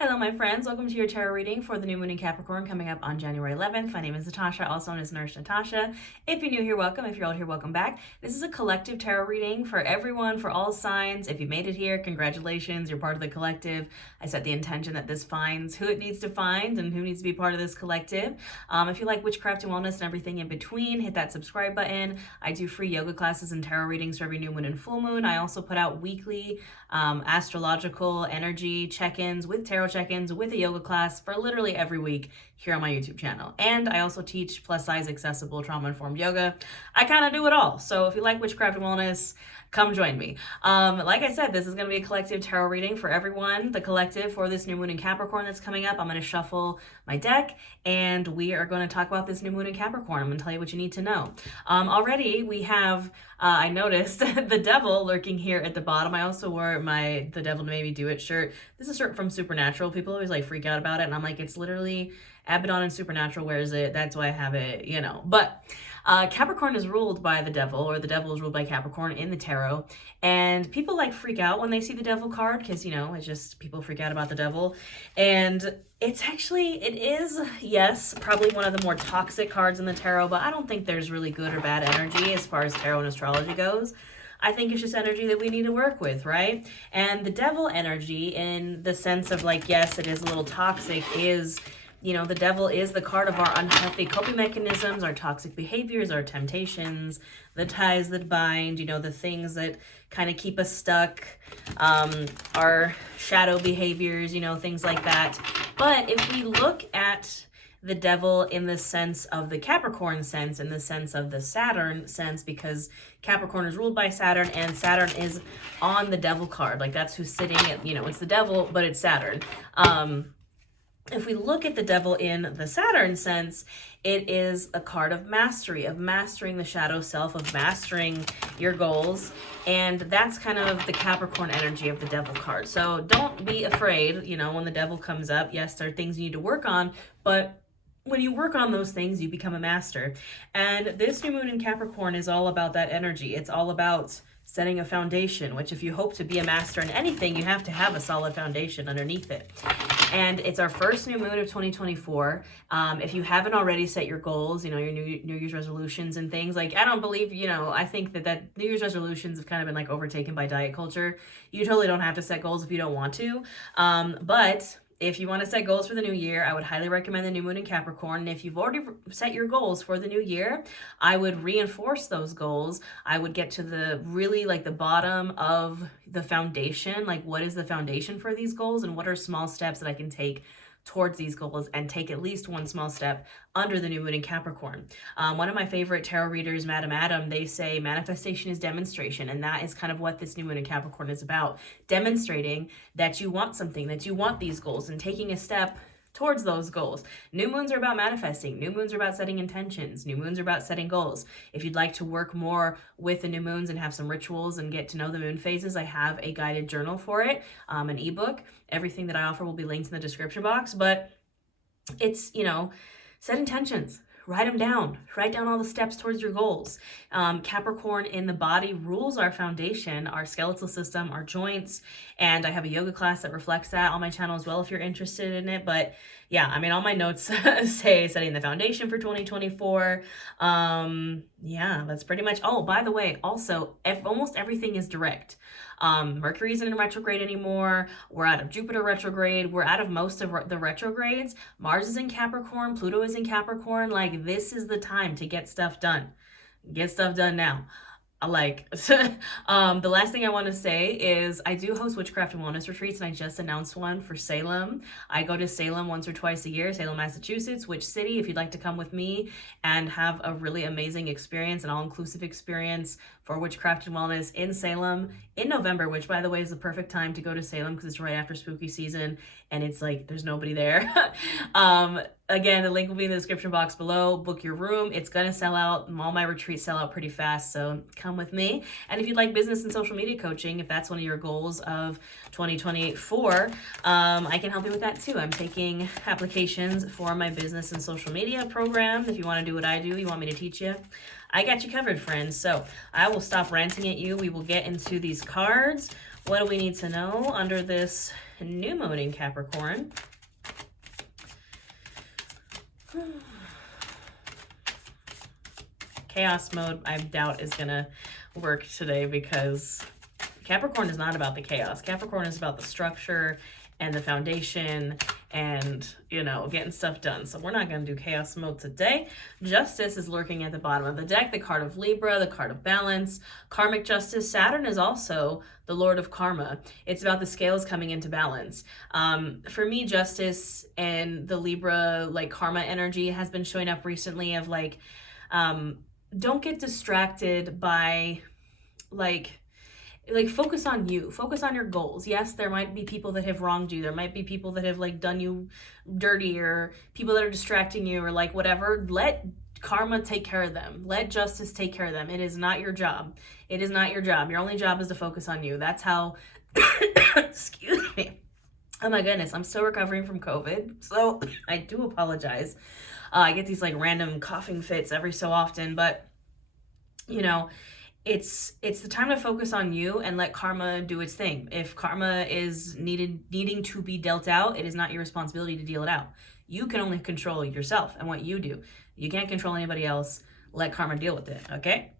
Hello, my friends. Welcome to your tarot reading for the new moon in Capricorn coming up on January 11th. My name is Natasha, also known as Nurse Natasha. If you're new here, welcome. If you're old here, welcome back. This is a collective tarot reading for everyone, for all signs. If you made it here, congratulations. You're part of the collective. I set the intention that this finds who it needs to find and who needs to be part of this collective. If you like witchcraft and wellness and everything in between, hit that subscribe button. I do free yoga classes and tarot readings for every new moon and full moon. I also put out weekly astrological energy check-ins with tarot check-ins with a yoga class for literally every week here on my YouTube channel. And I also teach plus size accessible trauma-informed yoga. I kind of do it all. So if you like witchcraft and wellness, come join me. Like I said, this is going to be a collective tarot reading for everyone. The collective for this new moon in Capricorn that's coming up. I'm going to shuffle my deck and we are going to talk about this new moon in Capricorn. I'm going to tell you what you need to know. Already we have, I noticed the devil lurking here at the bottom. I also wore my The Devil Made Me Do It shirt. This is a shirt from Supernatural. People always like freak out about it. And I'm like, it's literally Abaddon and Supernatural wears it. That's why I have it, you know. But Capricorn is ruled by the devil, or the devil is ruled by Capricorn in the tarot. And people like freak out when they see the devil card because, you know, it's just people freak out about the devil. And it's actually, it is, yes, probably one of the more toxic cards in the tarot, but I don't think there's really good or bad energy as far as tarot and astrology goes. I think it's just energy that we need to work with, right? And the devil energy, in the sense of like, yes, it is a little toxic, is, you know, the devil is the card of our unhealthy coping mechanisms, our toxic behaviors, our temptations, the ties that bind, you know, the things that kind of keep us stuck, our shadow behaviors, you know, things like that. But if we look at the devil in the sense of the Capricorn sense, in the sense of the Saturn sense, because Capricorn is ruled by Saturn and Saturn is on the devil card. Like that's who's sitting at, you know, it's the devil, but it's Saturn. If we look at the devil in the Saturn sense, it is a card of mastery, of mastering the shadow self, of mastering your goals. And that's kind of the Capricorn energy of the devil card. So don't be afraid, you know, when the devil comes up. Yes, there are things you need to work on, but when you work on those things, you become a master. And this new moon in Capricorn is all about that energy. It's all about setting a foundation, which if you hope to be a master in anything, you have to have a solid foundation underneath it. And it's our first new moon of 2024. If you haven't already set your goals, you know, your New Year's resolutions and things, like, I don't believe, you know, I think that New Year's resolutions have kind of been like overtaken by diet culture. You totally don't have to set goals if you don't want to. But if you want to set goals for the new year, I would highly recommend the new moon in Capricorn. And if you've already set your goals for the new year, I would reinforce those goals. I would get to the really like the bottom of the foundation. Like, what is the foundation for these goals and what are small steps that I can take towards these goals and take at least one small step under the new moon in Capricorn. One of my favorite tarot readers, Madam Adam, they say manifestation is demonstration, and that is kind of what this new moon in Capricorn is about. Demonstrating that you want something, that you want these goals, and taking a step towards those goals. New moons are about manifesting. New moons are about setting intentions. New moons are about setting goals. If you'd like to work more with the new moons and have some rituals and get to know the moon phases, I have a guided journal for it, an ebook. Everything that I offer will be linked in the description box, but it's, you know, set intentions. Write them down. Write down all the steps towards your goals. Capricorn in the body rules our foundation, our skeletal system, our joints, and I have a yoga class that reflects that on my channel as well if you're interested in it. But yeah, I mean, all my notes say setting the foundation for 2024. Yeah, that's pretty much. Oh, by the way, also, almost everything is direct. Mercury isn't in retrograde anymore. We're out of Jupiter retrograde. We're out of most of the retrogrades. Mars is in Capricorn. Pluto is in Capricorn. Like, this is the time to get stuff done. Get stuff done now. Like, the last thing I want to say is I do host witchcraft and wellness retreats, and I just announced one for Salem. I go to Salem once or twice a year, Salem, Massachusetts. Which city? If you'd like to come with me and have a really amazing experience, an all-inclusive experience for witchcraft and wellness in Salem in November, which by the way is the perfect time to go to Salem because it's right after spooky season and it's like there's nobody there. Again, the link will be in the description box below. Book your room. It's going to sell out. All my retreats sell out pretty fast, so come with me. And if you'd like business and social media coaching, if that's one of your goals of 2024, I can help you with that too. I'm taking applications for my business and social media program. If you want to do what I do, you want me to teach you, I got you covered, friends. So I will stop ranting at you. We will get into these cards. What do we need to know under this new moon in Capricorn? Chaos mode, I doubt, is going to work today because Capricorn is not about the chaos. Capricorn is about the structure and the foundation and, you know, getting stuff done. So we're not going to do chaos mode today. Justice is lurking at the bottom of the deck, the card of Libra, the card of balance, karmic justice. Saturn is also the lord of karma. It's about the scales coming into balance. For me, justice and the Libra, like, karma energy has been showing up recently of, like, don't get distracted by, like focus on you, focus on your goals. Yes, there might be people that have wronged you. There might be people that have, like, done you dirty, or people that are distracting you, or, like, whatever. Let karma take care of them. Let justice take care of them. It is not your job. It is not your job. Your only job is to focus on you. That's how, excuse me. Oh my goodness, I'm still recovering from COVID, so I do apologize. I get these, like, random coughing fits every so often, but, you know, it's the time to focus on you and let karma do its thing. If karma is needing to be dealt out, it is not your responsibility to deal it out. You can only control yourself and what you do. You can't control anybody else. Let karma deal with it, okay?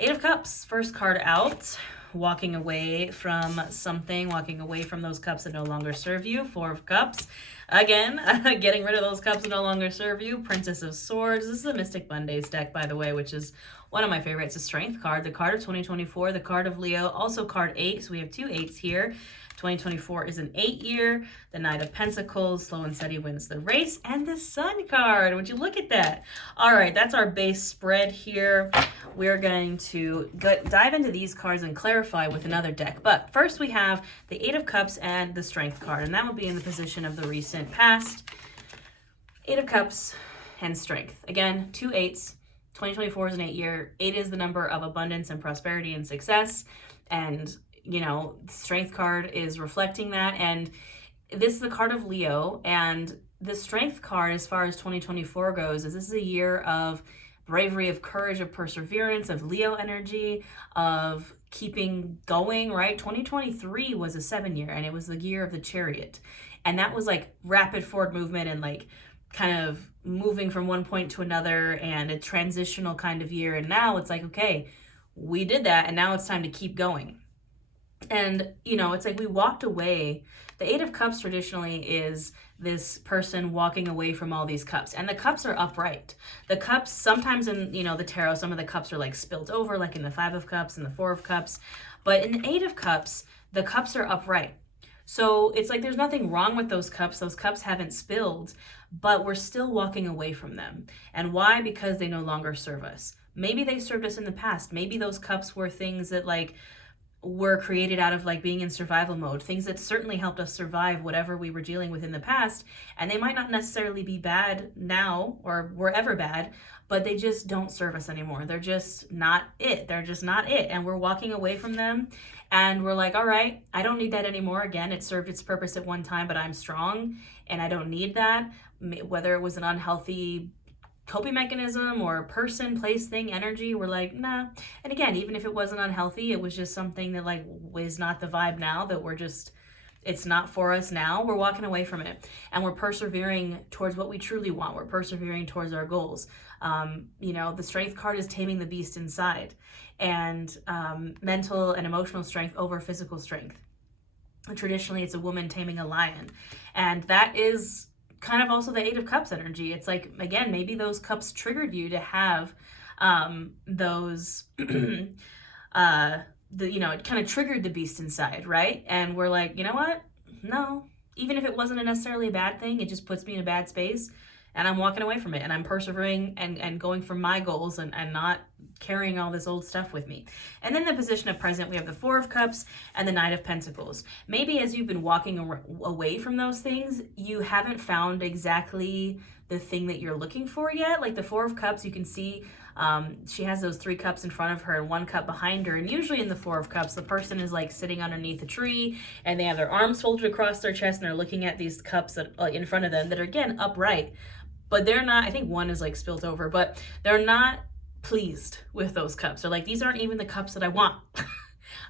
Eight of Cups, first card out. Walking away from something, walking away from those cups that no longer serve you. Four of Cups. Again, getting rid of those cups that no longer serve you. Princess of Swords. This is a Mystic Mondays deck, by the way, which is one of my favorites. A Strength card, the card of 2024, the card of Leo, also card 8. So we have 2 8s here. 2024 is an 8 year. The Knight of Pentacles, slow and steady wins the race, and the Sun card. Would you look at that? All right, that's our base spread here. We're going to dive into these cards and clarify with another deck. But first we have the 8 of Cups and the Strength card, and that will be in the position of the recent past. 8 of Cups and Strength. Again, 2 8s. 2024 is an 8 year. 8 is the number of abundance and prosperity and success. And, you know, the Strength card is reflecting that. And this is the card of Leo. And the Strength card, as far as 2024 goes, is this is a year of bravery, of courage, of perseverance, of Leo energy, of keeping going, right? 2023 was a 7 year, and it was the year of the Chariot. And that was, like, rapid forward movement and, like, kind of moving from one point to another, and a transitional kind of year. And now it's like, okay, we did that, and now it's time to keep going. And, you know, it's like we walked away. The 8 of Cups traditionally is this person walking away from all these cups, and the cups are upright. The cups, sometimes in, you know, the tarot, some of the cups are, like, spilt over, like in the 5 of Cups and the 4 of Cups. But in the 8 of Cups, the cups are upright. So it's like there's nothing wrong with those cups. Those cups haven't spilled, but we're still walking away from them. And why? Because they no longer serve us. Maybe they served us in the past. Maybe those cups were things that, like, were created out of, like, being in survival mode, things that certainly helped us survive whatever we were dealing with in the past. And they might not necessarily be bad now or were ever bad, but they just don't serve us anymore. They're just not it. They're just not it. And we're walking away from them, and we're like, all right, I don't need that anymore. Again, it served its purpose at one time, but I'm strong and I don't need that. Whether it was an unhealthy coping mechanism or person, place, thing, energy, we're like, nah. And again, even if it wasn't unhealthy, it was just something that, like, was not the vibe now, that we're just, it's not for us now. We're walking away from it, and we're persevering towards what we truly want. We're persevering towards our goals. You know, the Strength card is taming the beast inside, and mental and emotional strength over physical strength. Traditionally, it's a woman taming a lion, and that is kind of also the 8 of Cups energy. It's like, again, maybe those cups triggered you to have those, you know, it kind of triggered the beast inside, right? And we're like, you know what? No, even if it wasn't necessarily a bad thing, it just puts me in a bad space, and I'm walking away from it, and I'm persevering and going for my goals, and not carrying all this old stuff with me. And then the position of present, we have the 4 of Cups and the Knight of Pentacles. Maybe as you've been walking away from those things, you haven't found exactly the thing that you're looking for yet. Like the 4 of Cups, you can see she has those 3 cups in front of her and 1 cup behind her. And usually in the 4 of Cups, the person is, like, sitting underneath a tree, and they have their arms folded across their chest, and they're looking at these cups that, in front of them, that are, again, upright. But they're not, I think 1 is, like, spilt over, but they're not pleased with those cups. They're like, these aren't even the cups that I want.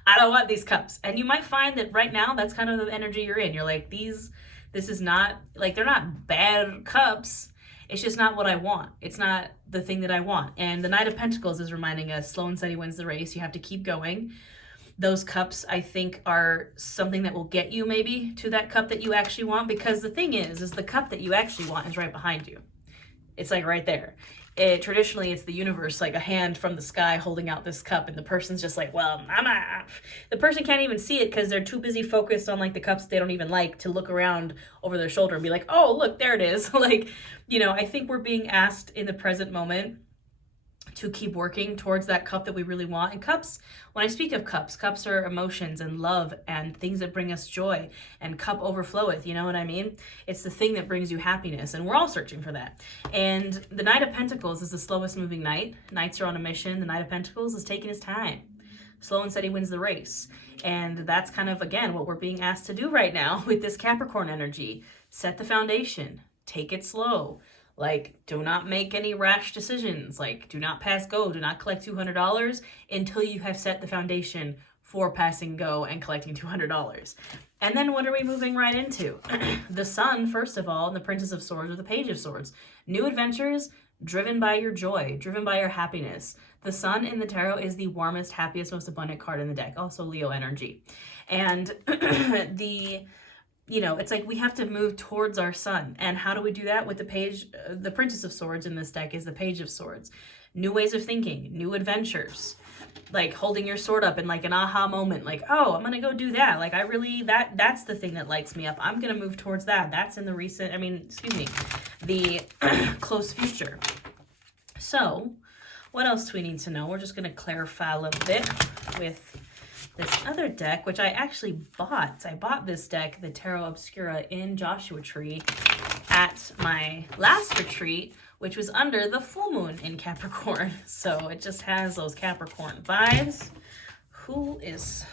I don't want these cups. And you might find that right now, that's kind of the energy you're in. You're like, this is not, like, they're not bad cups. It's just not what I want. It's not the thing that I want. And the Knight of Pentacles is reminding us, slow and steady wins the race. You have to keep going. Those cups, I think, are something that will get you maybe to that cup that you actually want. Because the thing is the cup that you actually want is right behind you. It's like right there. Traditionally, it's the universe, like a hand from the sky holding out this cup, and the person's just like, well, the person can't even see it because they're too busy focused on like the cups they don't even like to look around over their shoulder and be like, oh, look, there it is. Like, you know, I think we're being asked in the present moment to keep working towards that cup that we really want. And cups, when I speak of cups, cups are emotions and love and things that bring us joy, and cup overfloweth, you know what I mean? It's the thing that brings you happiness, and we're all searching for that. And the Knight of Pentacles is the slowest moving knight. Knights are on a mission. The Knight of Pentacles is taking his time. Slow and steady wins the race. And that's kind of, again, what we're being asked to do right now with this Capricorn energy. Set the foundation. Take it slow. Like, do not make any rash decisions. Like, do not pass go. Do not collect $200 until you have set the foundation for passing go and collecting $200. And then what are we moving right into? The Sun, first of all, and the Princess of Swords, or the Page of Swords. New adventures driven by your joy, driven by your happiness. The Sun in the tarot is the warmest, happiest, most abundant card in the deck. Also Leo energy. And you know, it's like we have to move towards our sun. And how do we do that? With the page, the Princess of Swords in this deck is the Page of Swords. New ways of thinking, new adventures, like holding your sword up in like an aha moment, like, oh, I'm going to go do that. Like, I really, that's the thing that lights me up. I'm going to move towards that. That's in the recent, the close future. So what else do we need to know? We're just going to clarify a little bit with this other deck, which I actually bought. I bought this deck, the Tarot Obscura, in Joshua Tree at my last retreat, which was under the full moon in Capricorn. So it just has those Capricorn vibes. Who is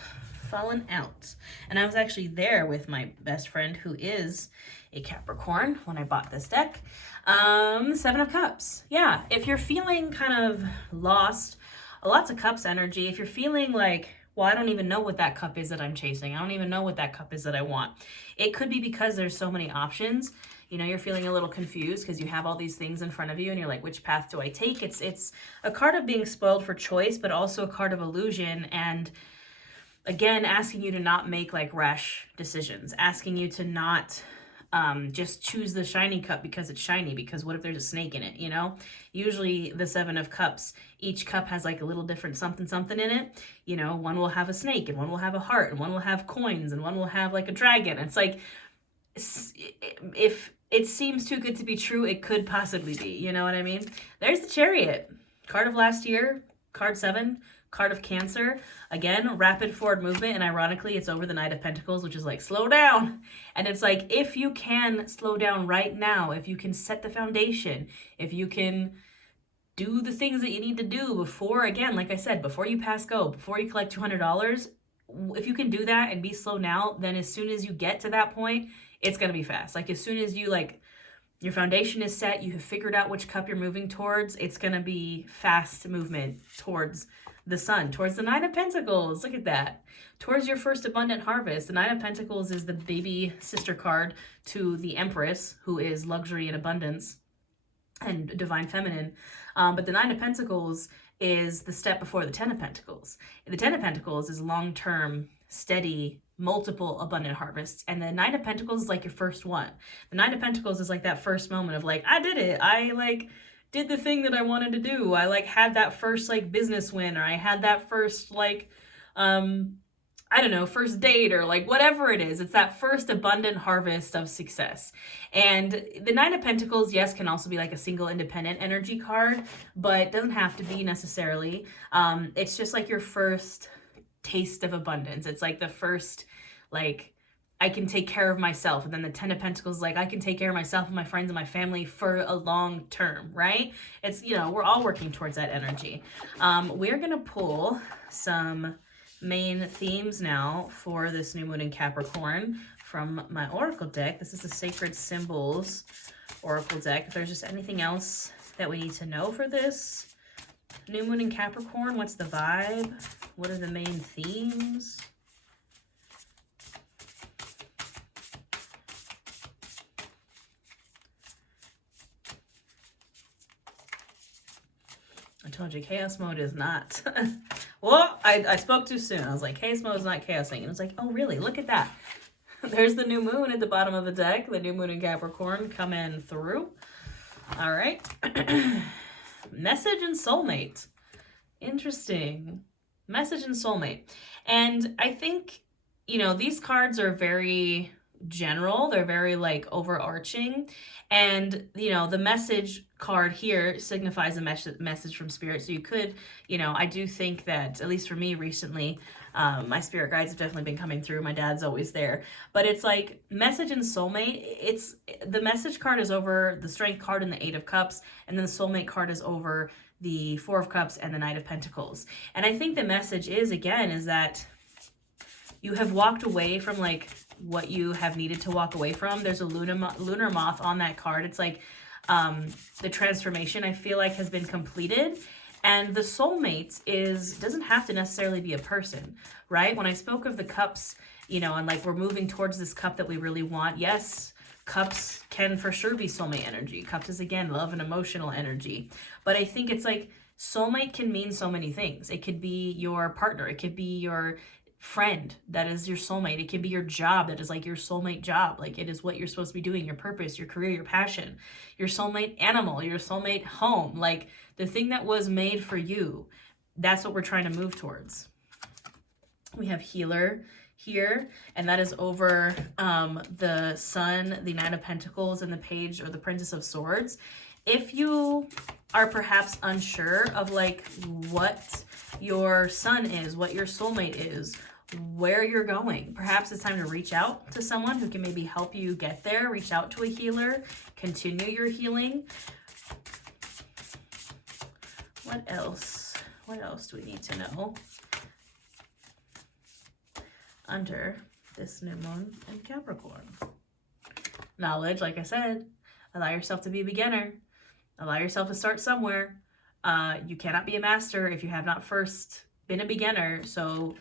falling out? And I was actually there with my best friend who is a Capricorn when I bought this deck. Seven of Cups. Yeah, if you're feeling kind of lost, lots of Cups energy, if you're feeling like, well, I don't even know what that cup is that I'm chasing. I don't even know what that cup is that I want. It could be because there's so many options. You know, you're feeling a little confused because you have all these things in front of you and you're like, which path do I take? It's a card of being spoiled for choice, but also a card of illusion. And again, asking you to not make like rash decisions, asking you to not just choose the shiny cup because it's shiny, because what if there's a snake in it, you know? Usually the Seven of Cups, each cup has like a little different something in it. You know, one will have a snake and one will have a heart and one will have coins and one will have like a dragon. It's like, if it seems too good to be true, it could possibly be, you know what I mean? There's the Chariot, card of last year, card 7, card of Cancer. Again, rapid forward movement, and ironically it's over the Knight of Pentacles, which is like, slow down. And it's like, if you can slow down right now, if you can set the foundation, if you can do the things that you need to do before, again, like I said, before you pass go, before you collect $200, if you can do that and be slow now, then as soon as you get to that point, it's going to be fast. Like, as soon as you, like, your foundation is set, you have figured out which cup you're moving towards, it's going to be fast movement towards the Sun, towards the Nine of Pentacles. Look at that. Towards your first abundant harvest. The Nine of Pentacles is the baby sister card to the Empress, who is luxury and abundance and divine feminine. But the Nine of Pentacles is the step before the Ten of Pentacles. The Ten of Pentacles is long-term, steady, multiple abundant harvests. And the Nine of Pentacles is like your first one. The Nine of Pentacles is like that first moment of like, I did it. I like did the thing that I wanted to do. I like had that first like business win, or I had that first like, I don't know, first date, or like whatever it is. It's that first abundant harvest of success. And the Nine of Pentacles, yes, can also be like a single independent energy card, but doesn't have to be necessarily. It's just like your first taste of abundance. It's like the first, like, I can take care of myself. And then the Ten of Pentacles, like, I can take care of myself and my friends and my family for a long term, right? It's, you know, we're all working towards that energy. We're going to pull some main themes now for this new moon in Capricorn from my Oracle deck. This is the Sacred Symbols Oracle deck. If there's just anything else that we need to know for this, New moon in Capricorn, what's the vibe? What are the main themes? I told you, chaos mode is not. Well, I spoke too soon. I was like, chaos mode is not chaosing. And it's like, oh, really? Look at that. There's the new moon at the bottom of the deck. The new moon in Capricorn coming through. All right. Message and soulmate. Interesting. Message and soulmate. And I think, you know, these cards are very general. They're very like overarching. And, you know, the message card here signifies a message from spirit. So you could, you know, I do think that, at least for me recently, my spirit guides have definitely been coming through. My dad's always there. But it's like message and soulmate. It's the message card is over the strength card and the 8 of cups. And then the soulmate card is over the 4 of cups and the Knight of Pentacles. And I think the message is, again, is that you have walked away from like what you have needed to walk away from. There's a lunar moth on that card. It's like the transformation, I feel like, has been completed. And the soulmate doesn't have to necessarily be a person, right? When I spoke of the cups, you know, and like we're moving towards this cup that we really want. Yes, cups can for sure be soulmate energy. Cups is, again, love and emotional energy. But I think it's like soulmate can mean so many things. It could be your partner. It could be your friend that is your soulmate. It can be your job that is like your soulmate job. Like it is what you're supposed to be doing, your purpose, your career, your passion, your soulmate animal, your soulmate home, like the thing that was made for you. That's what we're trying to move towards. We have healer here, and that is over the Sun, the Nine of Pentacles, and the Page or the Princess of Swords. If you are perhaps unsure of like what your sun is, what your soulmate is, where you're going, perhaps it's time to reach out to someone who can maybe help you get there. Reach out to a healer, continue your healing. What else? What else do we need to know under this new moon in Capricorn? Knowledge, like I said, allow yourself to be a beginner. Allow yourself to start somewhere. You cannot be a master if you have not first been a beginner. So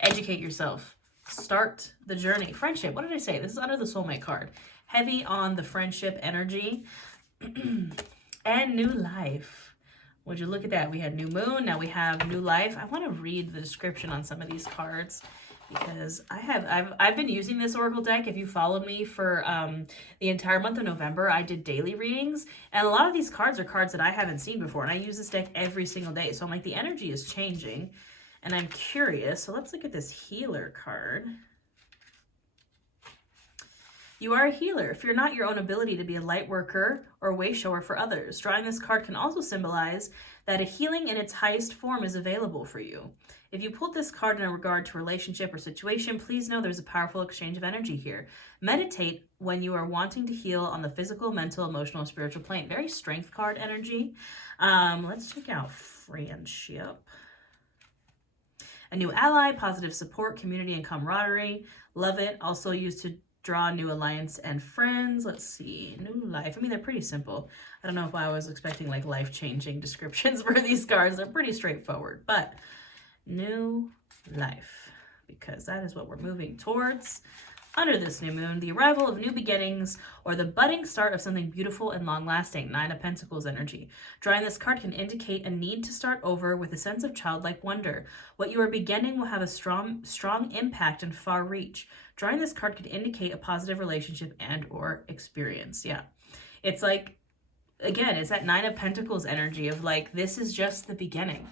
educate yourself. Start the journey. Friendship. What did I say? This is under the soulmate card. Heavy on the friendship energy. And new life. Would you look at that? We had new moon. Now we have new life. I want to read the description on some of these cards, because I've been using this oracle deck. If you followed me for the entire month of November, I did daily readings, and a lot of these cards are cards that I haven't seen before, and I use this deck every single day. So I'm like, the energy is changing, and I'm curious. So let's look at this healer card. You are a healer. Fear not your own ability to be a light worker or way shower for others. Drawing this card can also symbolize that a healing in its highest form is available for you. If you pulled this card in regard to relationship or situation, please know there's a powerful exchange of energy here. Meditate when you are wanting to heal on the physical, mental, emotional, spiritual plane. Very strength card energy. Let's check out friendship. A new ally, positive support, community, and camaraderie. Love it. Also used to draw new alliance and friends. Let's see. New life. I mean, they're pretty simple. I don't know if I was expecting like life-changing descriptions for these cards. They're pretty straightforward, but new life, because that is what we're moving towards under this new moon. The arrival of new beginnings or the budding start of something beautiful and long-lasting. Nine of Pentacles energy. Drawing this card can indicate a need to start over with a sense of childlike wonder. What you are beginning will have a strong impact and far reach. Drawing this card could indicate a positive relationship and or experience. Yeah, it's like, again, it's that Nine of Pentacles energy of like, this is just the beginning.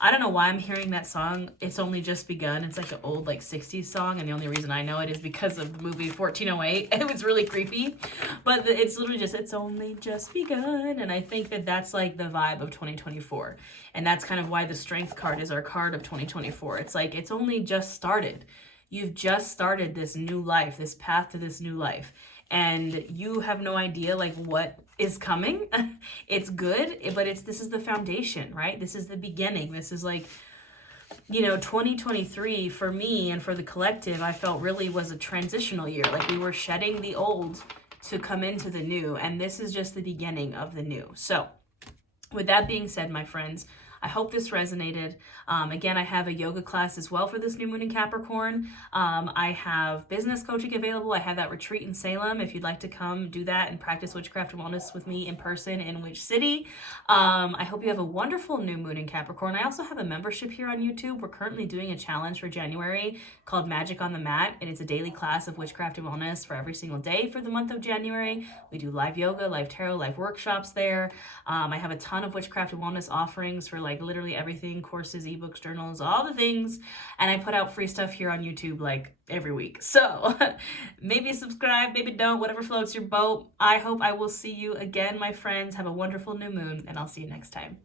I don't know why I'm hearing that song, It's Only Just Begun. It's like an old like 60s song, and the only reason I know it is because of the movie 1408. It was really creepy, but it's literally just, it's only just begun. And I think that that's like the vibe of 2024. And that's kind of why the Strength card is our card of 2024. It's like, it's only just started. You've just started this new life, this path to this new life. And you have no idea like what is coming. It's good, but this is the foundation, right? This is the beginning. This is like, you know, 2023 for me and for the collective, I felt really was a transitional year. Like we were shedding the old to come into the new, and this is just the beginning of the new. So with that being said, my friends, I hope this resonated. Again, I have a yoga class as well for this new moon in Capricorn. I have business coaching available. I have that retreat in Salem if you'd like to come do that and practice witchcraft and wellness with me in person in which city. I hope you have a wonderful new moon in Capricorn. I also have a membership here on YouTube. We're currently doing a challenge for January called Magic on the Mat, and it's a daily class of witchcraft and wellness for every single day for the month of January. We do live yoga, live tarot, live workshops there. I have a ton of witchcraft and wellness offerings for like literally everything, courses, ebooks, journals, all the things. And I put out free stuff here on YouTube like every week. So maybe subscribe, maybe don't, whatever floats your boat. I hope I will see you again, my friends. Have a wonderful new moon, and I'll see you next time.